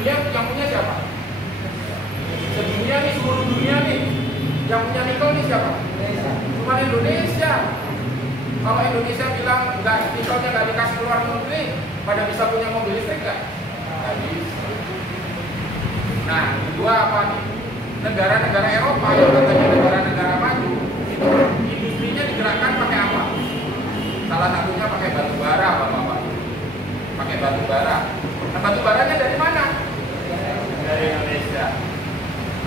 Yang punya siapa? Sedunia nih, seluruh dunia nih. Yang punya nikel nih siapa? Cuma Indonesia. Kalau Indonesia bilang enggak, nikelnya nggak dikasih keluar negeri, pada bisa punya mobil listrik nggak? Nggak bisa. Nah, kedua apa nih? Negara-negara Eropa yang katanya negara-negara maju, itu industrinya digerakkan pakai apa? Salah satunya pakai batu bara, bapak-bapak. Pakai batu bara. Nah, batu baranya dari mana? Dari Indonesia.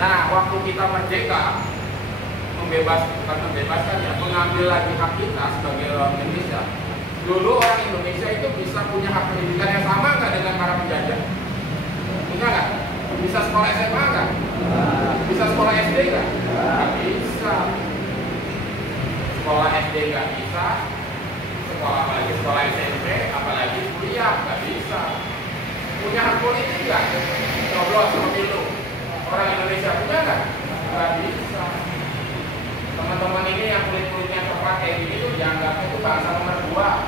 Nah, waktu kita merdeka, bukan membebaskan ya, mengambil lagi hak kita sebagai orang Indonesia. Dulu orang Indonesia itu bisa punya hak pendidikan yang sama nggak dengan para penjajah? Enggak nggak? Bisa sekolah SMA nggak? Bisa sekolah SD nggak? Nggak bisa. Sekolah SD nggak bisa. Sekolah apalagi sekolah SMP, apalagi kuliah nggak bisa. Punya hak politik nggak? Coblos pemilu. Orang Indonesia punya nggak? Nggak bisa. Teman-teman ini yang kulit-kulitnya coklat kayak gini tuh dianggapnya itu bangsa nomor 2.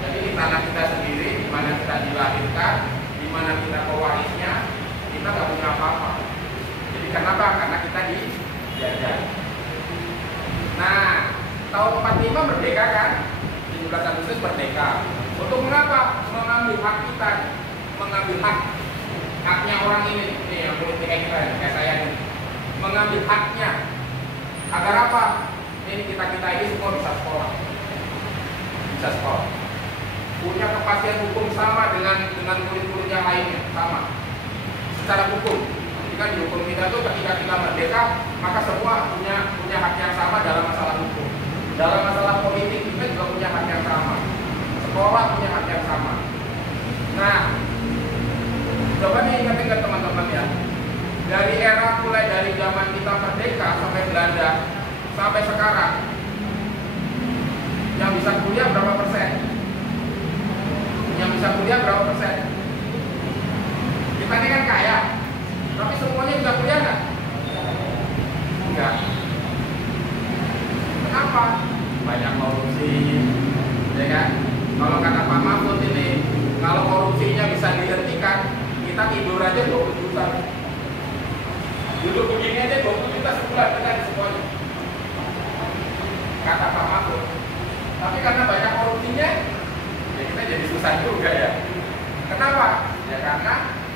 Jadi di tanah kita sendiri, di mana kita dilahirkan, di mana kita pewarisnya, kita nggak punya apa-apa. Jadi kenapa? Karena kita dijajah. Nah, tahun 45 merdeka kan? 17 Agustus merdeka. Untuk mengapa? Mengambil hak kita, mengambil haknya orang ini yang politik kayak saya ini, mengambil haknya. Agar apa? Ini kita ini semua bisa sekolah, punya kepastian hukum sama dengan kulit-kulit yang lainnya, sama. Secara hukum, jika di hukum kita tuh ketika kita merdeka, maka semua punya hak yang sama dalam masalah hukum. Dalam masalah politik kita juga punya hak yang sama. Sekolah punya hak yang sama. Nah, coba diingat teman-teman ya. Dari era mulai dari zaman kita merdeka sampai Belanda sampai sekarang, yang bisa kuliah berapa persen? Yang bisa kuliah berapa persen? Kita ini kan kaya, tapi semuanya bisa kuliah nggak? Enggak. Kenapa? Banyak korupsi, ya kan? Kalau kata Pak Mahfud ini, kalau korupsinya bisa dihentikan, kita tidur aja 20 juta. Duduk begini aja 20 juta sebulan kita di semuanya. Kata Pak Mahfud. Tapi karena banyak korupsinya, ya kita jadi susah juga ya. Kenapa? Ya karena